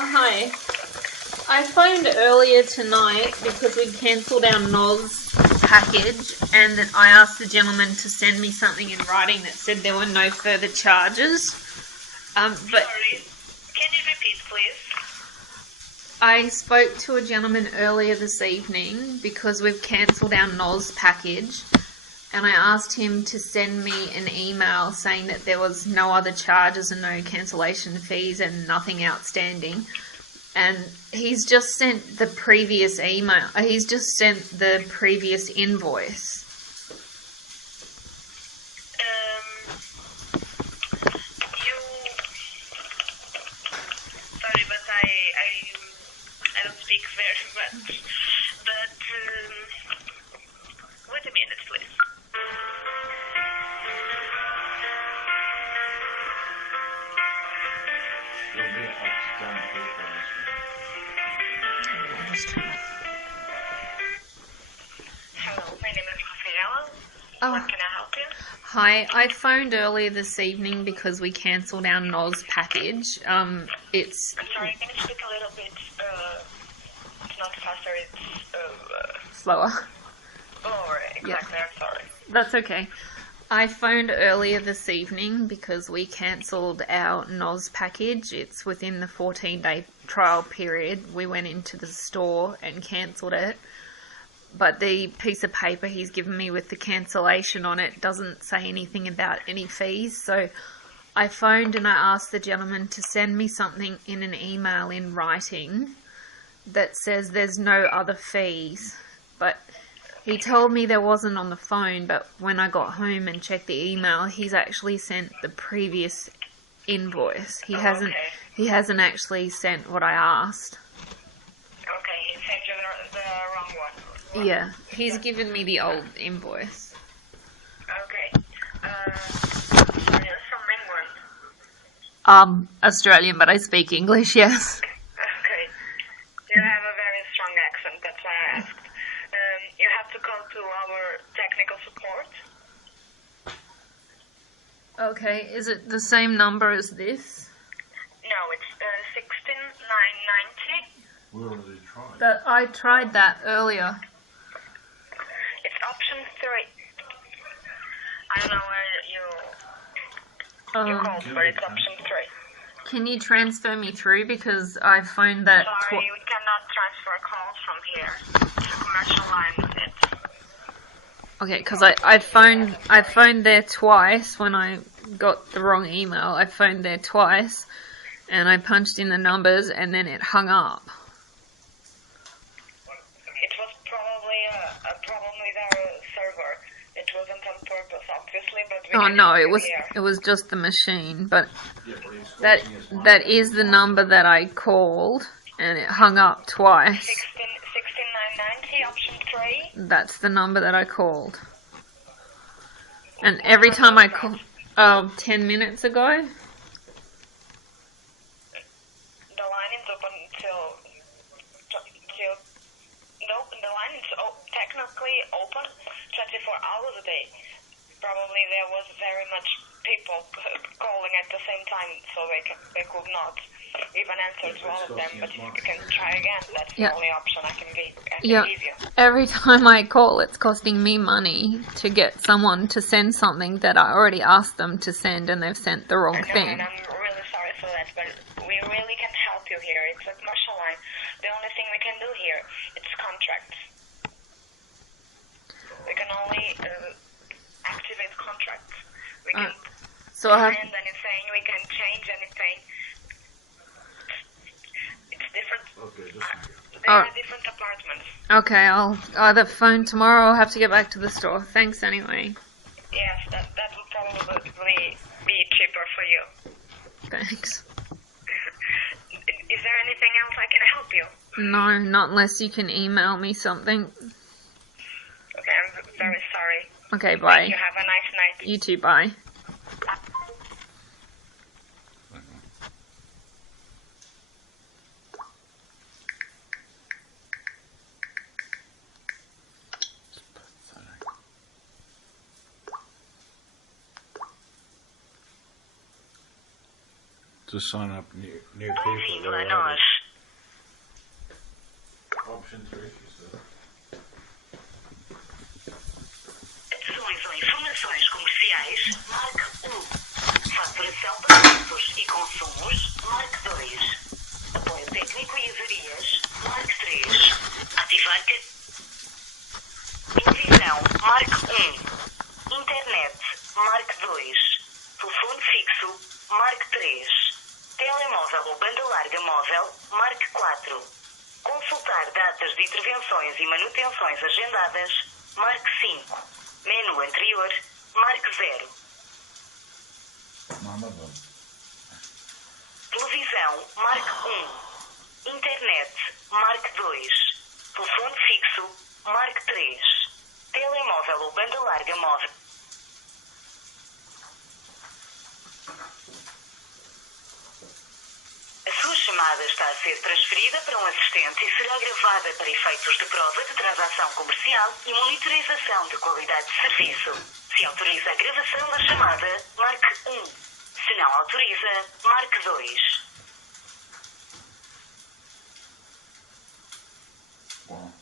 Hi. I phoned earlier tonight because we cancelled our NOS package, and that I asked the gentleman to send me something in writing that said there were no further charges. But Sorry, can you repeat, please? I spoke to a gentleman earlier this evening because we've cancelled our NOS package, and I asked him to send me an email saying that there was no other charges and no cancellation fees and nothing outstanding. And he's just sent the previous email. He's just sent the previous invoice. Sorry, but I don't speak very much. But wait a minute, please. Hello, my name is Rafaela. Oh. What can I help you? Hi, I phoned earlier this evening because we cancelled our NOS package. It's... I'm sorry, can you speak a little bit, it's not faster, it's, slower. lower, exactly, Yeah. I'm sorry. That's okay. I phoned earlier this evening because we cancelled our NOS package. It's within the 14-day trial period. We went into the store and cancelled it. But the piece of paper he's given me with the cancellation on it doesn't say anything about any fees. So I phoned and I asked the gentleman to send me something in an email in writing that says there's no other fees. But he told me there wasn't on the phone, but when I got home and checked the email, he's actually sent the previous invoice. He hasn't actually sent what I asked. Okay, he sent you the wrong one. Yeah, he's given me the old invoice. Okay. You're from England. Australian, but I speak English, yes. Okay. You have a very strong accent, that's why I asked. You have to come to our technical support. Okay, is it the same number as this? No, it's 16990. We already tried. But I tried that earlier. It's option 3. I don't know where you called, but it's option 3. Can you transfer me through, because I phoned that... Sorry, we cannot transfer calls from here. It's a commercial line. Okay, because I phoned there twice when I got the wrong email. I phoned there twice, and I punched in the numbers, and then it hung up. It was probably a problem with our server. It wasn't on purpose, obviously, but we Oh no, here. it was just the machine. But Yeah, but it's that is the number that I called, and it hung up twice. 16990, option 3. That's the number that I called. And every time I call, 10 minutes ago. The line is open till no, the line is technically open 24 hours a day. Probably there was very much people calling at the same time, so they could not even answer to all of them. But if you can try again, that's the only option I can give you. Every time I call, it's costing me money to get someone to send something that I already asked them to send, and they've sent the wrong thing. And I'm really sorry for that, but we really can't help you here. It's a commercial line. The only thing we can do here, it's contracts. We can only activate contracts. We can So I have... send anything, we can change anything. It's different. Okay, There are different apartments. Okay, I'll either phone tomorrow or have to get back to the store. Thanks anyway. Yes, that will probably be cheaper for you. Thanks. Is there anything else I can help you? No, not unless you can email me something. Okay, I'm very sorry. Okay, bye. You have a nice night. You too, bye. to sign up new people. Bem-vindo a NOS. Option 3, she said. Adesões ou informações comerciais, marque 1. Faturação para gastos e consumos, marque 2. Apoio técnico e avarias, marque 3. Ativar televisão, marque 1. Internet, marque 2. Telefone fixo, marque 3. Telemóvel ou banda larga móvel, marque 4. Consultar datas de intervenções e manutenções agendadas, marque 5. Menu anterior, marque 0. Televisão, marque 1. Internet, marque 2. Telefone fixo, marque 3. Telemóvel ou banda larga móvel. A sua chamada está a ser transferida para um assistente e será gravada para efeitos de prova de transação comercial e monitorização de qualidade de serviço. Se autoriza a gravação da chamada, marque 1. Se não autoriza, marque 2. Wow.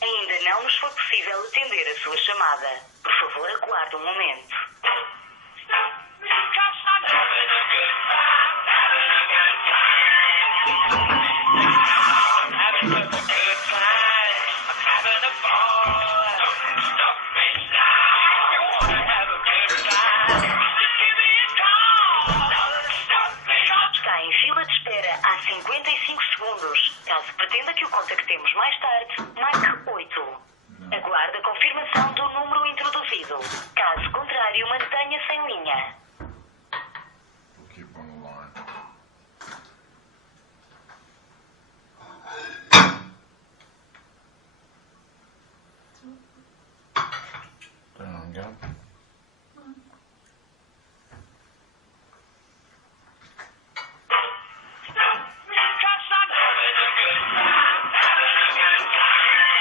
Ainda não nos foi possível atender a sua chamada. Por favor, aguarde um momento. Está em fila de espera há 55 segundos. Caso pretenda que o contactemos mais tarde, marque 8. Aguarde a confirmação do número introduzido. Caso contrário, mantenha-se em linha. We'll keep on the line. Turn on, go.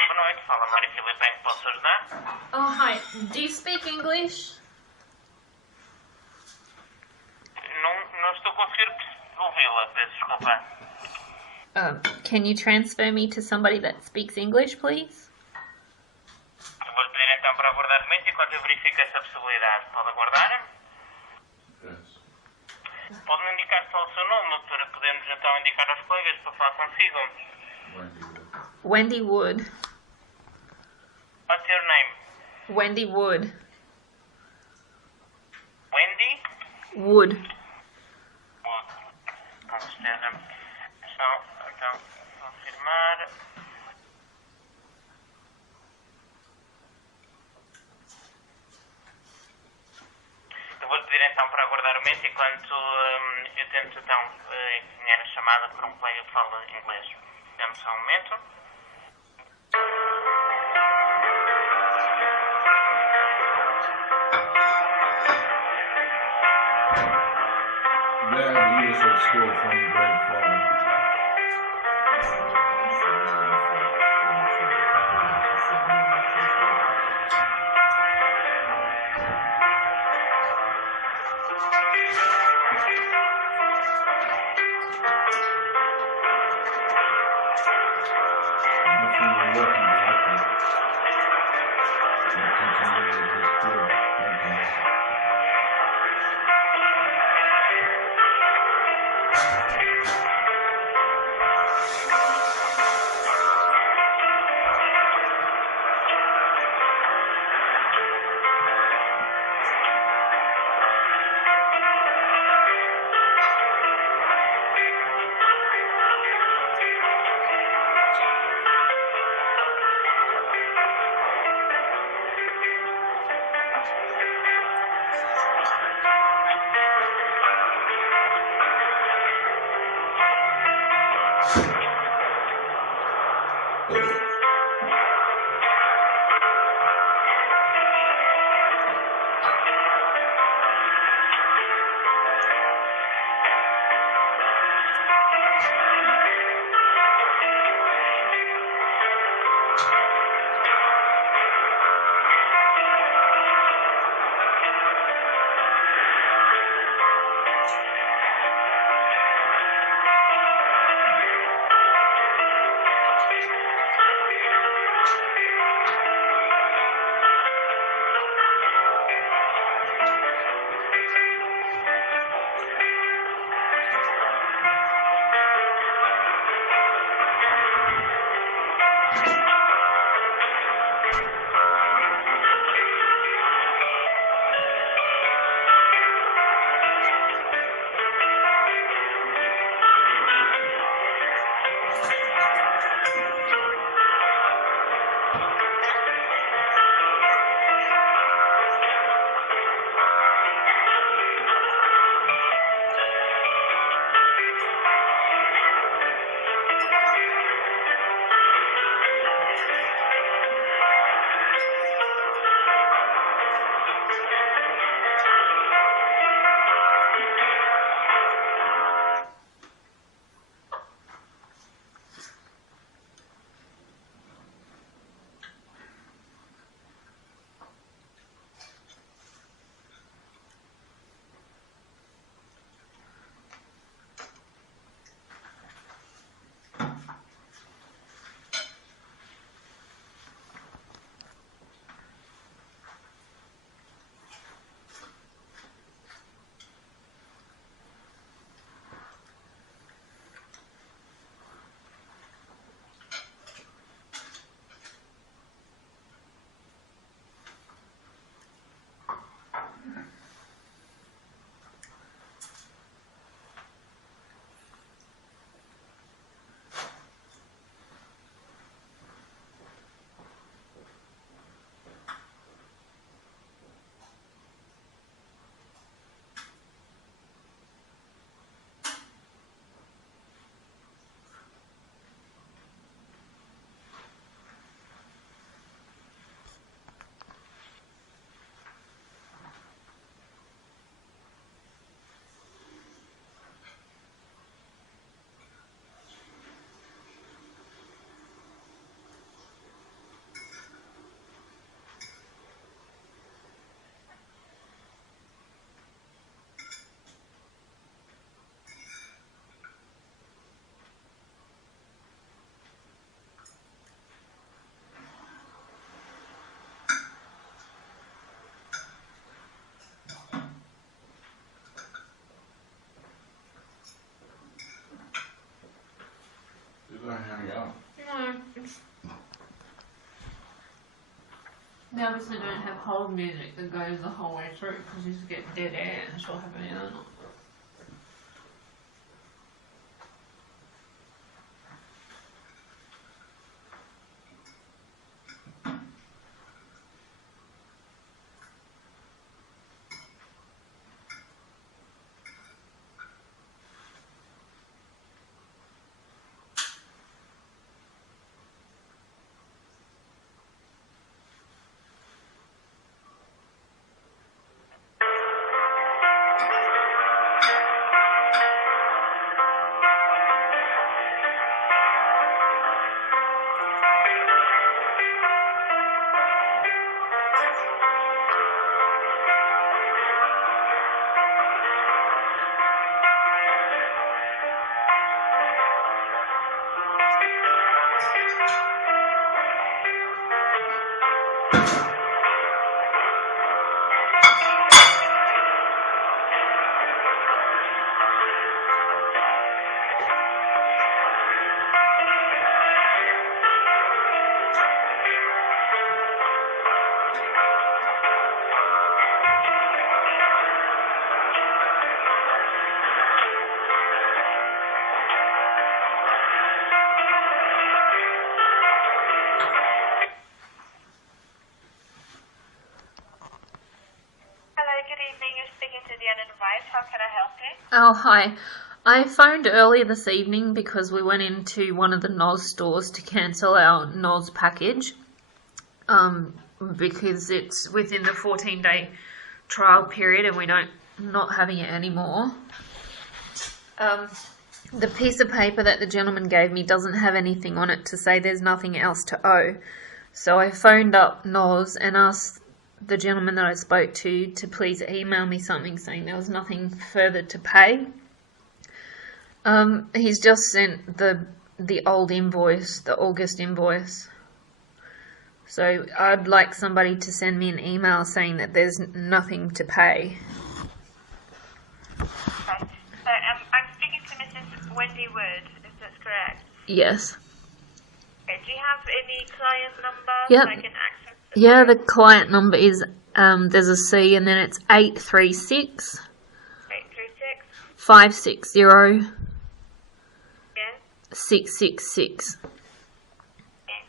Boa noite, fala Mário Filipe, em que posso ajudar? Oh, hi. Do you speak English? Não estou a conseguir ouvi-la, peço desculpa. Can you transfer me to somebody that speaks English, please? Vou-lhe pedir então para aguardar um momento enquanto eu verifico essa possibilidade. Pode aguardar? Yes. Pode-me indicar só o seu nome para podermos então indicar aos colegas para falar consigo. Wendy. Wendy Wood. What's your name? Wendy Wood. Wendy? Wood. Bom, com certeza. Só então confirmar. Eu vou-lhe pedir então para aguardar um momento enquanto eu tento então encaminhar a chamada para um colega que fala inglês. Dê-me só um momento. Dad used at school from grade 5. That's when we're working directly. We'll continue with this school. Okay. They obviously don't have hold music that goes the whole way through because you just get dead air and she'll have any other. How can I help you? Oh, hi. I phoned earlier this evening because we went into one of the NOS stores to cancel our NOS package because it's within the 14-day trial period and we're not having it anymore. The piece of paper that the gentleman gave me doesn't have anything on it to say there's nothing else to owe. So I phoned up NOS and asked the gentleman that I spoke to please email me something saying there was nothing further to pay. He's just sent the old invoice, the August invoice. So I'd like somebody to send me an email saying that there's nothing to pay. Okay. So I'm speaking to Mrs. Wendy Wood, if that's correct. Yes. Okay. Do you have any client number Yep. so I can access it? Yeah, the client number is, there's a C and then it's 836 836? 560 Yes. 666. Yes.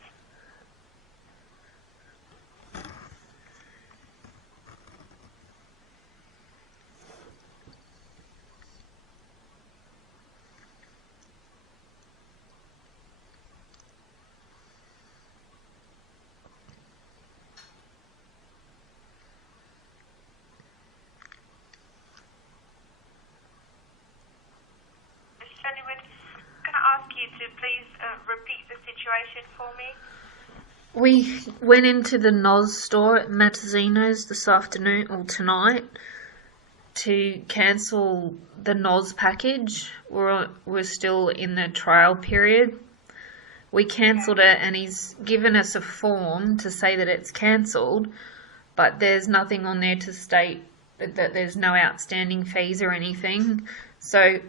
Mrs. Wendy Wood, can I ask you to please repeat the situation for me? We went into the NOS store at Mazzino's this afternoon or tonight to cancel the NOS package. We're still in the trial period. We cancelled it and he's given us a form to say that it's cancelled, but there's nothing on there to state that there's no outstanding fees or anything. So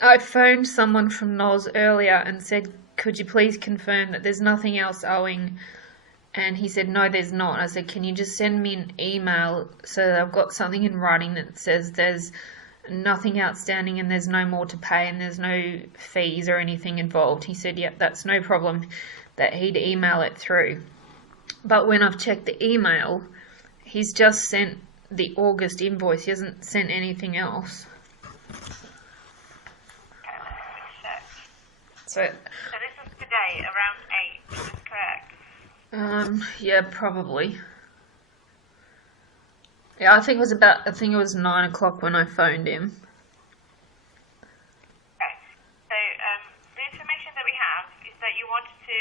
I phoned someone from NOS earlier and said, could you please confirm that there's nothing else owing? And he said, no, there's not. I said, can you just send me an email so that I've got something in writing that says there's nothing outstanding and there's no more to pay and there's no fees or anything involved. He said, yep, that's no problem, that he'd email it through. But when I've checked the email, he's just sent the August invoice. He hasn't sent anything else. Okay, let me check. So So this is today, around 8, is this correct? yeah, probably. Yeah, I think it was 9 o'clock when I phoned him. Okay. So the information that we have is that you wanted to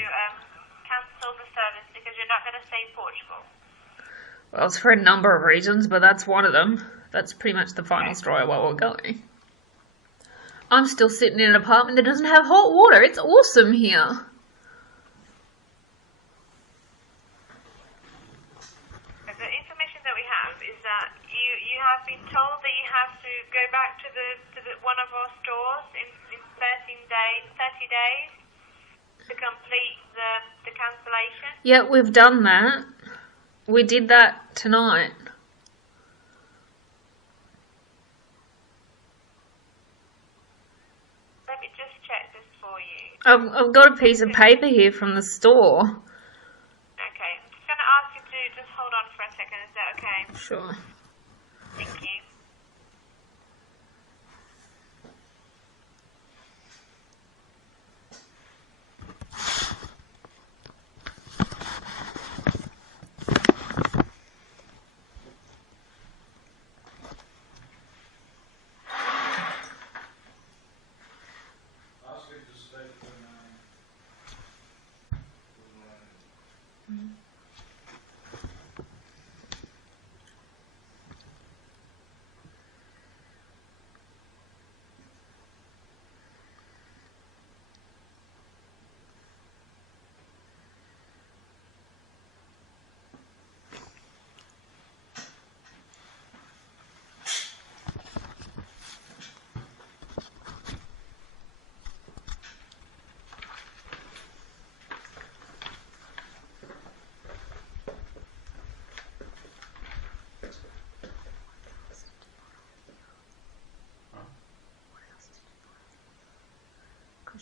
cancel the service because you're not going to stay in Portugal. Well, it's for a number of reasons, but that's one of them. That's pretty much the final straw while we're going. I'm still sitting in an apartment that doesn't have hot water. It's awesome here. The information that we have is that you have been told that you have to go back to one of our stores in 30 days to complete the cancellation. Yeah, we've done that. We did that tonight. Let me just check this for you. I've got a piece of paper here from the store. Okay, I'm just going to ask you to just hold on for a second. Is that okay? Sure. Thank you. Ask him to stay for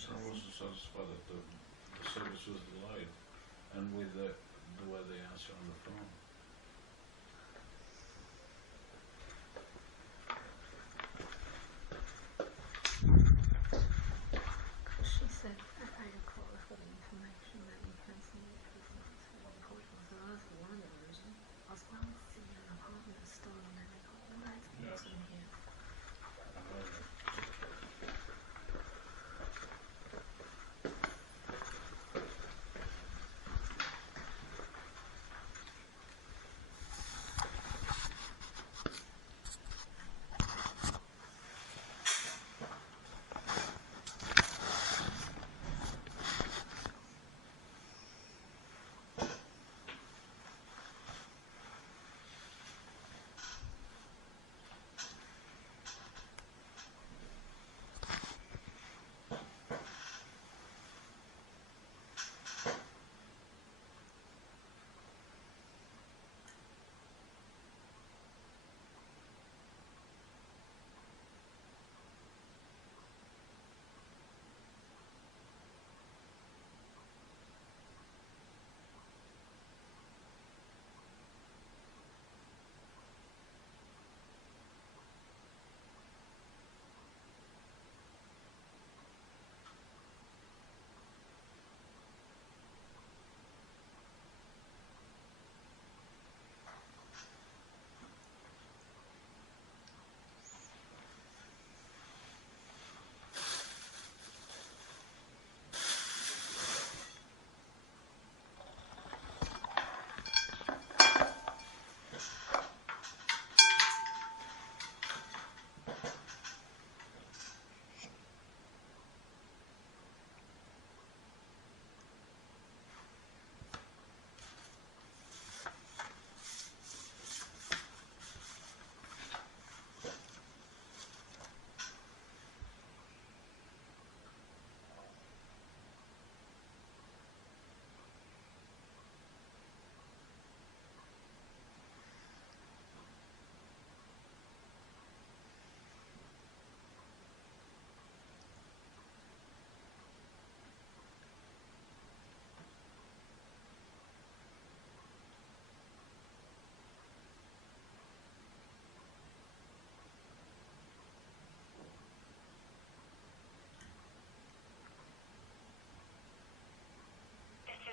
I wasn't satisfied that the service was delayed, and with the way they answer on the phone. She said, at 8 o'clock, I've got information that you cancelled it because it's very important. So I asked one of the reason. I was going to see an apartment store and then they got all those things in here.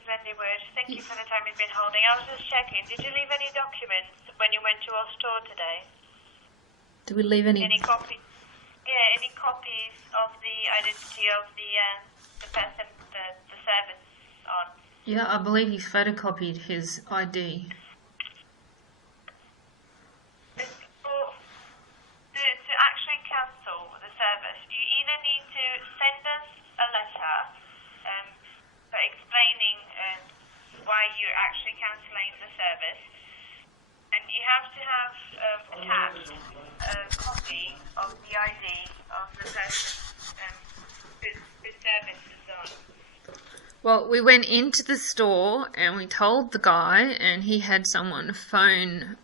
Wendy Wood. Thank you for the time you've been holding. I was just checking. Did you leave any documents when you went to our store today? Do we leave any? Any copies? Yeah, any copies of the identity of the person the service on? Yeah, I believe he photocopied his ID. To actually cancel the service, you either need to send us a letter explaining why you're actually cancelling the service, and you have to have attached a copy of the ID of the person whose service is on. Well, we went into the store and we told the guy, and he had someone phone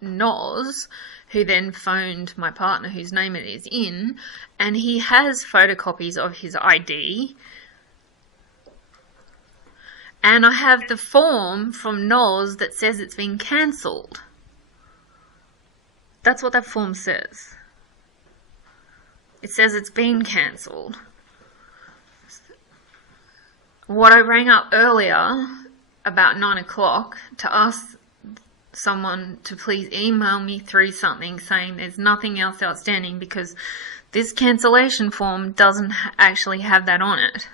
NOS, who then phoned my partner, whose name it is in, and he has photocopies of his ID. And I have the form from NOS that says it's been cancelled. That's what that form says. It says it's been cancelled. What I rang up earlier, about 9 o'clock, to ask someone to please email me through something saying there's nothing else outstanding because this cancellation form doesn't actually have that on it.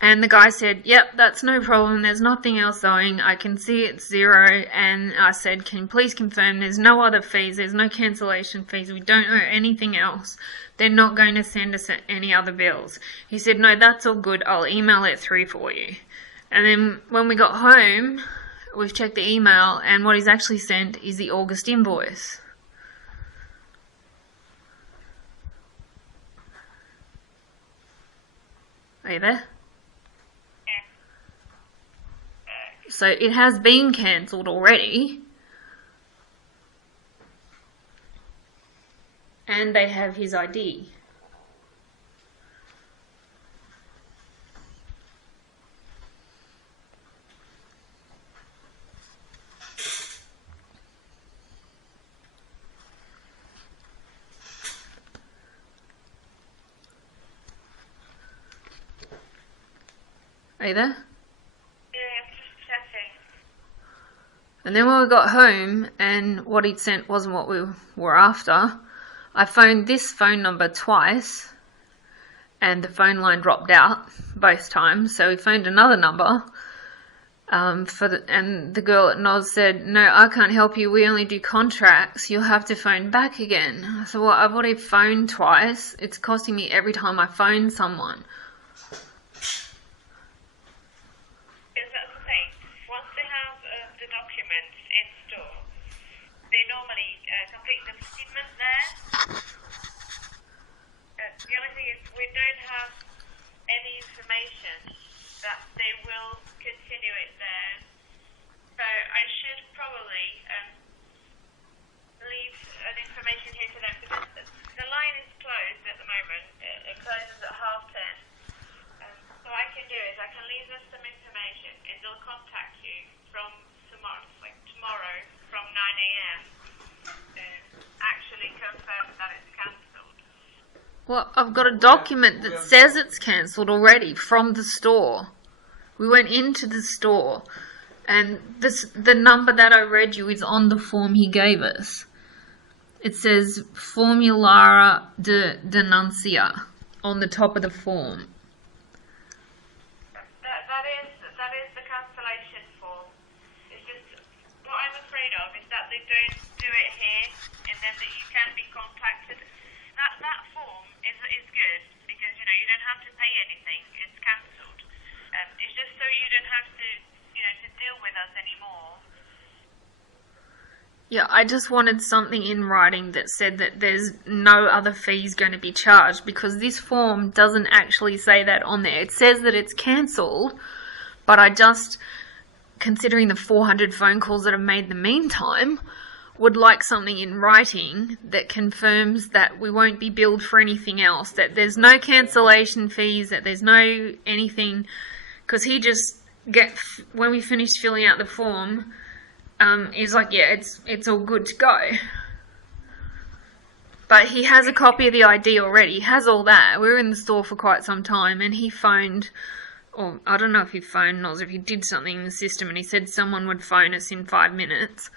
And the guy said, yep, that's no problem, there's nothing else owing, I can see it's 0, and I said, can you please confirm there's no other fees, there's no cancellation fees, we don't owe anything else, they're not going to send us any other bills. He said, no, that's all good, I'll email it through for you. And then when we got home, we've checked the email, and what he's actually sent is the August invoice. Are you there? So it has been cancelled already. And they have his ID. Are you there? And then when we got home and what he'd sent wasn't what we were after, I phoned this phone number twice and the phone line dropped out both times. So we phoned another number and the girl at NOS said, no, I can't help you. We only do contracts. You'll have to phone back again. I said, well, I've already phoned twice. It's costing me every time I phone someone. The only thing is we don't have any information that they will continue it there. So I should probably leave an information here to them because the line is closed at the moment. It closes at 10:30. So what I can do is I can leave them some information and they'll contact you from tomorrow from 9 a.m. to actually confirm that it's cancelled. Well, I've got a document that says it's cancelled already from the store. We went into the store and the number that I read you is on the form he gave us. It says Formulara de Denuncia on the top of the form. That is the cancellation form. It's just what I'm afraid of is that they don't do it here and then that you can be contacted. That form is good because you don't have to pay anything. It's cancelled. It's just so you don't have to to deal with us anymore. Yeah, I just wanted something in writing that said that there's no other fees going to be charged because this form doesn't actually say that on there. It says that it's cancelled, but I just, considering the 400 phone calls that I've made in the meantime, would like something in writing that confirms that we won't be billed for anything else, that there's no cancellation fees, that there's no anything, because he just when we finished filling out the form, he's like, yeah, it's all good to go. But he has a copy of the ID already, he has all that. We were in the store for quite some time and he phoned, or I don't know if he phoned NOS, if he did something in the system, and he said someone would phone us in 5 minutes.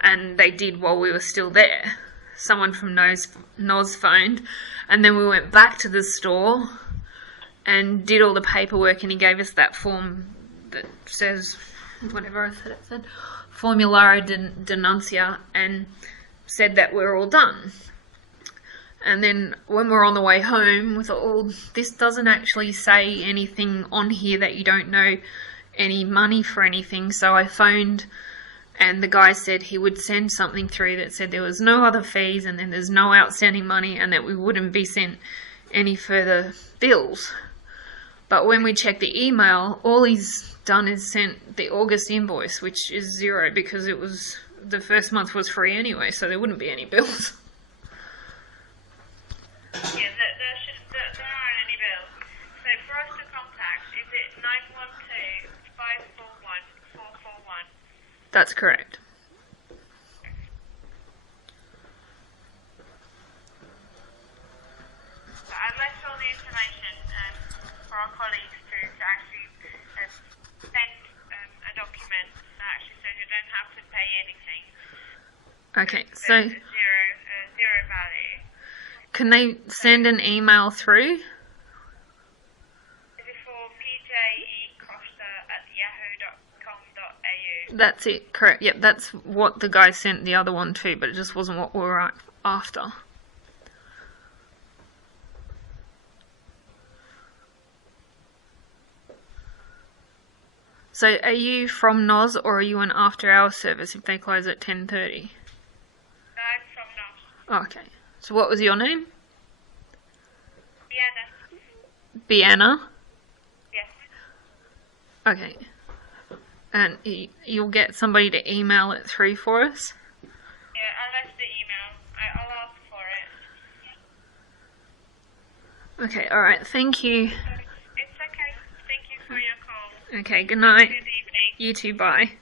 And they did while we were still there. Someone from NOS phoned. And then we went back to the store and did all the paperwork, and he gave us that form that says, whatever I said it said, Formulara Denuncia, and said that we're all done. And then when we're on the way home, we thought, oh, this doesn't actually say anything on here that you don't know any money for anything. So I phoned, and the guy said he would send something through that said there was no other fees and then there's no outstanding money and that we wouldn't be sent any further bills. But when we check the email, all he's done is sent the August invoice, which is zero because it was the first month was free anyway, so there wouldn't be any bills. Yeah, there aren't any bills. So for us to contact, is it 912-541-441? That's correct. I've left all the information for our colleagues to actually send a document actually so you don't have to pay anything. Okay, There's so zero value. can they send an email through? Is it for pjecosta@yahoo.com.au? That's it, correct. Yep, that's what the guy sent the other one to, but it just wasn't what we were after. So are you from NOS or are you an after-hours service if they close at 10:30? I'm from NOS. Okay. So what was your name? Vienna. Bianna? Yes. Okay. And you'll get somebody to email it through for us? Yeah, I left the email. I'll ask for it. Okay, alright, thank you. It's okay. Thank you for your call. Okay, good night. Good evening. You too, bye.